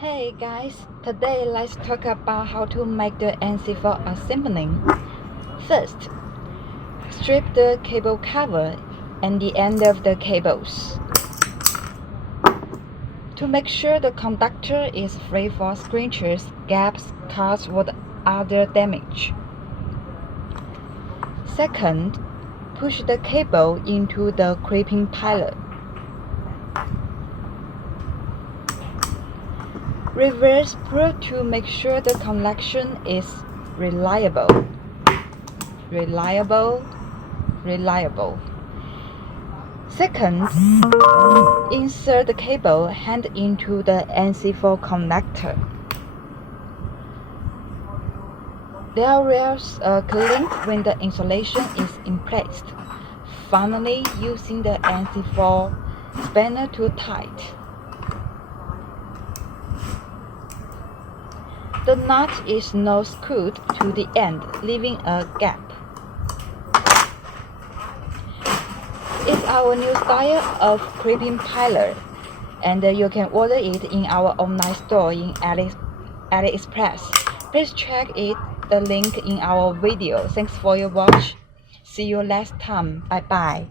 Hey guys, today let's talk about how to make the Mc4 assembling. First, strip the cable cover and the end of the cables to make sure the conductor is free for scratches, gaps, cuts, or other damage. Second, push the cable into the clipping pilot. Reverse pull to make sure the connection is reliable. Second, insert the cable hand into the Mc4 connector. There is a clink when the installation is in place. Finally, using the Mc4 spanner to tight. The nut is now screwed to the end, leaving a gap. It's our new style of clipping pilot, and you can order it in our online store in AliExpress. Please check the link in our video. Thanks for your watch. See you next time. Bye bye.